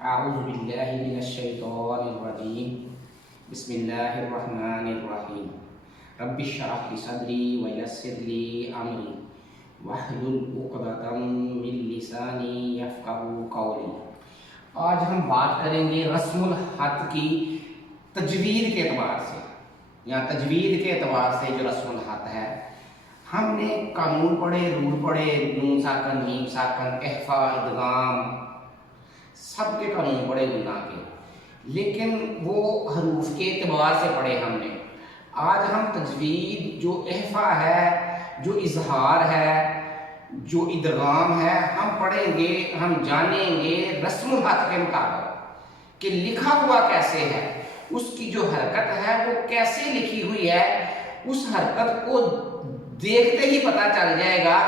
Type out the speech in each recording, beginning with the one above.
أعوذ بالله من الشيطان الرجيم بسم الله الرحمن الرحيم رب اشرح لي صدري ويسر لي أمري واحلل عقدة من لساني يفقهوا قولي۔ آج ہم بات کریں گے رسم الخط کی تجوید کے اعتبار سے یا تجوید کے اعتبار سے جو رسم الخط ہے۔ ہم نے قانون پڑھے، رول پڑھے، نون ساکن، میم ساکن، اخفاء، ادغام، سب کے قانون پڑھے گنا کے، لیکن وہ حروف کے اعتبار سے پڑھے ہم نے۔ آج ہم تجوید جو اخفاء ہے، جو اظہار ہے، جو ادغام ہے، ہم پڑھیں گے، ہم جانیں گے رسم الخط کے مطابق کہ لکھا ہوا کیسے ہے، اس کی جو حرکت ہے وہ کیسے لکھی ہوئی ہے۔ اس حرکت کو دیکھتے ہی پتہ چل جائے گا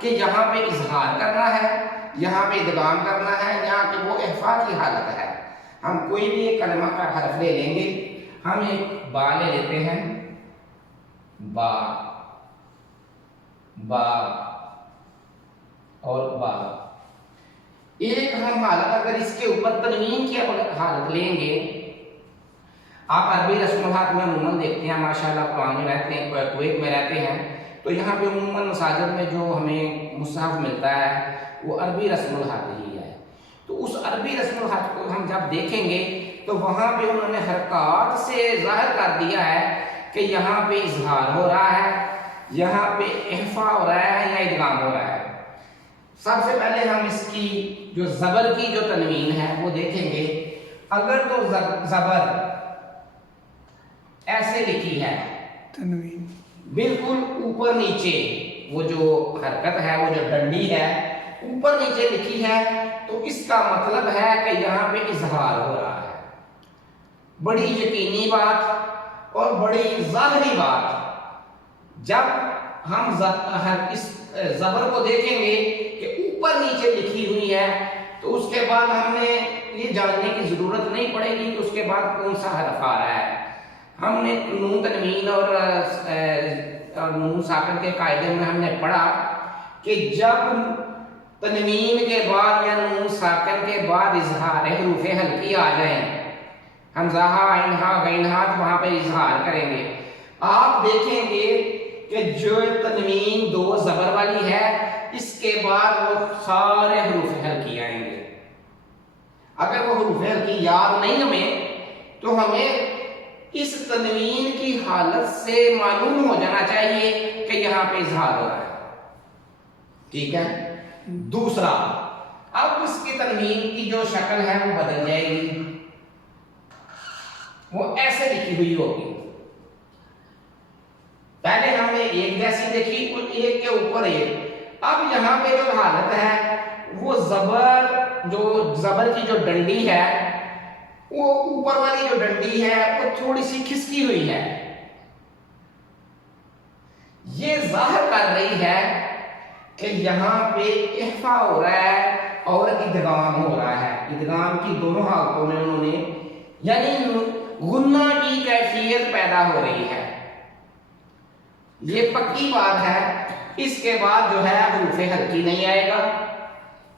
کہ یہاں پہ اظہار کرنا ہے، یہاں پہ ادغام کرنا ہے، یہاں پہ وہ اخفاء کی حالت ہے۔ ہم کوئی بھی ایک کلمہ کا حرف لے لیں گے، ہم ایک با لے لیتے ہیں، با، با اور با۔ ایک ہم حالت اگر اس کے اوپر تنوین کی حالت لیں گے، آپ عربی رسم الخط میں عموماً دیکھتے ہیں، ماشاءاللہ قرآن میں رہتے ہیں، کویت میں رہتے ہیں، تو یہاں پہ عموماً مساجد میں جو ہمیں مصحف ملتا ہے وہ عربی رسم الخط ہی ہے۔ تو اس عربی رسم الخط کو ہم جب دیکھیں گے تو وہاں پہ انہوں نے حرکات سے ظاہر کر دیا ہے کہ یہاں پہ اظہار ہو رہا ہے، یہاں پہ اخفاء ہو رہا ہے یا ادغام ہو رہا ہے۔ سب سے پہلے ہم اس کی جو زبر کی جو تنوین ہے وہ دیکھیں گے۔ اگر تو زبر ایسے لکھی ہے، تنوین بالکل اوپر نیچے، وہ جو حرکت ہے، وہ جو ڈنڈی ہے اوپر نیچے لکھی ہے، تو اس کا مطلب ہے کہ یہاں پہ اظہار ہو رہا ہے۔ بڑی یقینی بات اور بڑی ظاہری بات، جب ہم اس زبر کو دیکھیں گے کہ اوپر نیچے لکھی ہوئی ہے، تو اس کے بعد ہم نے یہ جاننے کی ضرورت نہیں پڑے گی کہ اس کے بعد کون سا حرف آ رہا ہے۔ ہم نے نون تنوین اور نون ساکن کے قاعدے میں ہم نے پڑھا کہ جب تنوین کے بعد یا نون ساکن کے بعد اظہار حروف ہلکی آ جائیں، حمزہ، عین، ہا، غین، ہا، تو وہاں پہ اظہار کریں گے۔ آپ دیکھیں گے کہ جو تنوین دو زبر والی ہے، اس کے بعد وہ سارے حروف ہلکی آئیں گے۔ اگر وہ حروف ہلکی یاد نہیں ہمیں، تو ہمیں اس تنوین کی حالت سے معلوم ہو جانا چاہیے کہ یہاں پہ اظہار ہو رہا ہے۔ ٹھیک ہے؟ دوسرا، اب اس کی تنوین کی جو شکل ہے وہ بدل جائے گی، وہ ایسے لکھی ہوئی ہوگی۔ پہلے ہم نے ایک جیسی دیکھی اور ایک کے اوپر ایک۔ اب یہاں پہ جو حالت ہے وہ زبر کی جو ڈنڈی ہے، وہ اوپر والی جو ڈنڈی ہے وہ تھوڑی سی کھسکی ہوئی ہے۔ یہ ظاہر کر رہی ہے کہ یہاں پہ اخفاء ہو رہا ہے اور ادغام ہو رہا ہے۔ ادغام کی دونوں حالتوں میں انہوں نے یعنی غنہ کی کیفیت پیدا ہو رہی ہے۔ یہ پکی بات ہے۔ اس کے بعد جو ہے حروف ہلکی نہیں آئے گا۔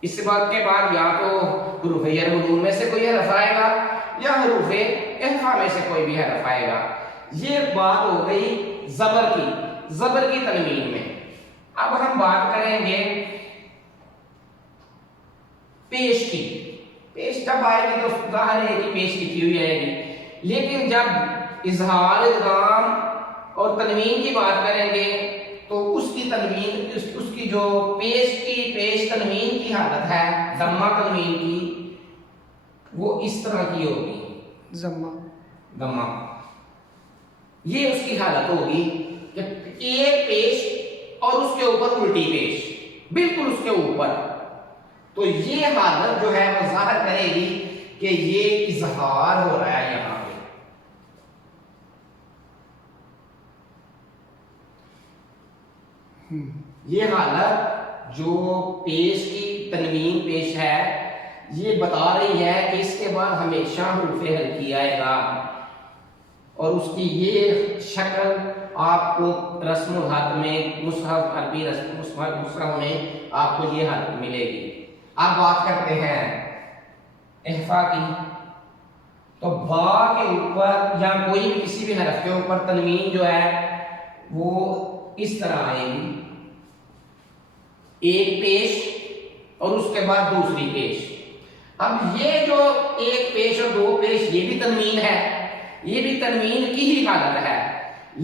اس بات کے بعد یا تو حروف جر میں سے کوئی حرف آئے گا یا حروف اخفاء میں سے کوئی بھی حرف آئے گا۔ یہ بات ہو گئی زبر کی تنوین میں۔ اب ہم بات کریں گے پیش کی۔ پیش جب آئے گی تو ظاہر ہے کہ پیش لکھی ہوئی آئے گی، لیکن جب اظہار، ادغام اور تنوین کی بات کریں گے تو اس کی تنوین، اس کی جو پیش تنوین کی حالت ہے، ضمہ تنوین کی، وہ اس طرح کی ہوگی، ضمہ۔ یہ اس کی حالت ہوگی کہ ایک پیش اور اس کے اوپر الٹی پیش، بالکل اس کے اوپر۔ تو یہ حالت جو ہے وہ ظاہر کرے گی کہ یہ اظہار ہو رہا ہے یہاں پہ۔ یہ حالت جو پیش کی تنوین پیش ہے، یہ بتا رہی ہے کہ اس کے بعد ہمیشہ حروف ہلکی آئے گا، اور اس کی یہ شکل آپ کو رسم الخط میں، مصحف عربی مصحف میں آپ کو یہ حالت ملے گی۔ اب بات کرتے ہیں احفا کی، تو با کے اوپر یا کوئی بھی کسی بھی حرف کے اوپر تنوین جو ہے وہ اس طرح آئے گی، ایک پیش اور اس کے بعد دوسری پیش۔ اب یہ جو ایک پیش اور دو پیش یہ بھی تنوین ہے، یہ بھی تنوین کی ہی حالت ہے،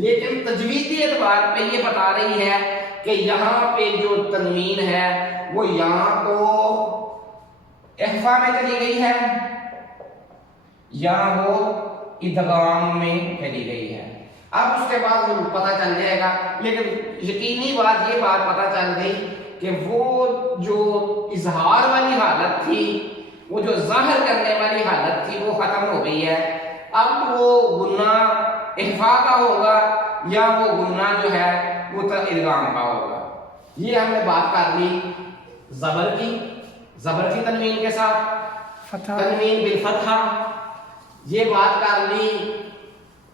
لیکن تجویدی اعتبار پہ یہ بتا رہی ہے کہ یہاں پہ جو تنوین ہے وہ یہاں تو احفا میں چلی گئی ہے یا وہ ادغام میں چلی گئی ہے۔ اب اس کے بعد پتہ چل جائے گا، لیکن یقینی بات یہ بات پتہ چل گئی کہ وہ جو اظہار والی حالت تھی، وہ جو ظاہر کرنے والی حالت تھی وہ ختم ہو گئی ہے۔ اب وہ غنہ احفا کا ہوگا یا وہ غنہ جو ہے وہ ادغام کا ہوگا۔ یہ ہم نے بات کر لی زبر کی تنوین کے ساتھ تنوین بالفتحہ، یہ بات کر لی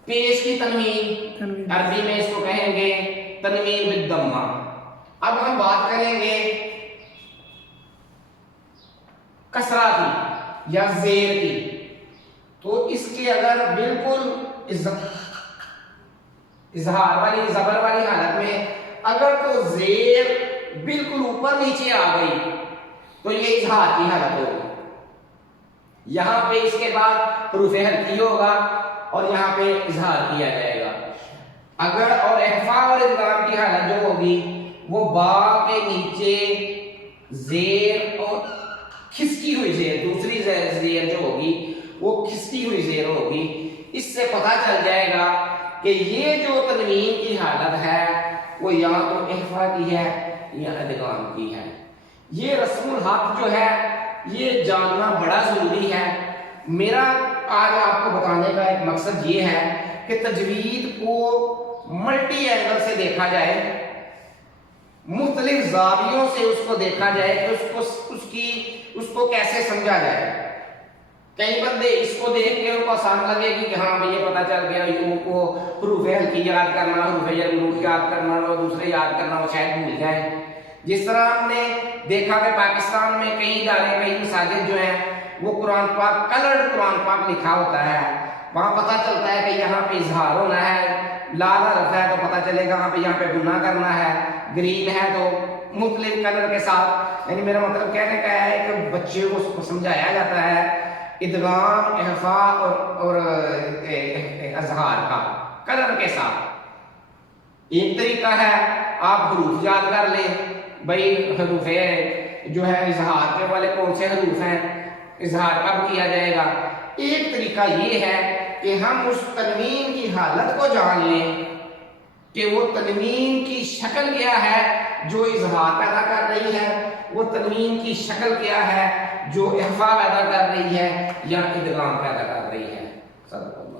پیش کی تنوین، عربی میں اس کو کہیں گے تنوین بالضمہ۔ اب ہم بات کریں گے کسرہ کی یا زیر کی، تو اس کے اگر بالکل اظہار والی زبر والی حالت میں اگر تو زیر بالکل اوپر نیچے آ گئی تو یہ اظہار کی حالت ہوگی، یہاں پہ اس کے بعد حروف ہلکی ہوگا اور یہاں پہ اظہار کیا جائے گا۔ اگر اور احفا اور ادغام کی حالت جو ہوگی وہ با کے نیچے زیر اور کھسکی ہوئی زیر، دوسری زیر جو ہوگی وہ کھسکی ہوئی زیر ہوگی۔ اس سے پتہ چل جائے گا کہ یہ جو تنوین کی حالت ہے وہ یا تو احفا کی ہے یا ادغام کی ہے۔ یہ رسم الحق جو ہے یہ جاننا بڑا ضروری ہے۔ میرا آج آپ کو بتانے کا ایک مقصد یہ ہے کہ تجوید کو ملٹی اینگل سے دیکھا جائے، مختلف زاویوں سے اس کو دیکھا جائے کہ اس کو کیسے سمجھا جائے۔ کئی بندے اس کو دیکھ کے ان کو آسان لگے گی کہ ہاں یہ پتہ چل گیا، ان کو حروف ہلکی یاد کرنا، حروف جر یاد کرنا اور دوسرے یاد کرنا وہ شاید بھول جائیں۔ جس طرح ہم نے دیکھا کہ پاکستان میں کئی ادارے، کئی مساجد جو ہیں وہ قرآن پاک کلرڈ قرآن پاک لکھا ہوتا ہے، وہاں پتہ چلتا ہے کہ یہاں پہ اظہار ہونا ہے، لال حرف ہے تو پتہ چلے گا یہاں پہ گناہ کرنا ہے، گرین ہے تو مختلف کلر کے ساتھ۔ یعنی میرا مطلب کہنے کا ہے کہ بچے کو اس کو سمجھایا جاتا ہے ادغام، احفا اور اظہار کا کلر کے ساتھ۔ ایک طریقہ ہے آپ حروف یاد کر لیں، بھائی حروف جو ہے اظہار کے والے کون سے حروف ہیں، اظہار کب کیا جائے گا۔ ایک طریقہ یہ ہے کہ ہم اس تنوین کی حالت کو جان لیں کہ وہ تنوین کی شکل کیا ہے جو اظہار پیدا کر رہی ہے، وہ تنوین کی شکل کیا ہے جو احفا پیدا کر رہی ہے یا ادغام پیدا کر رہی ہے۔ صدق اللہ۔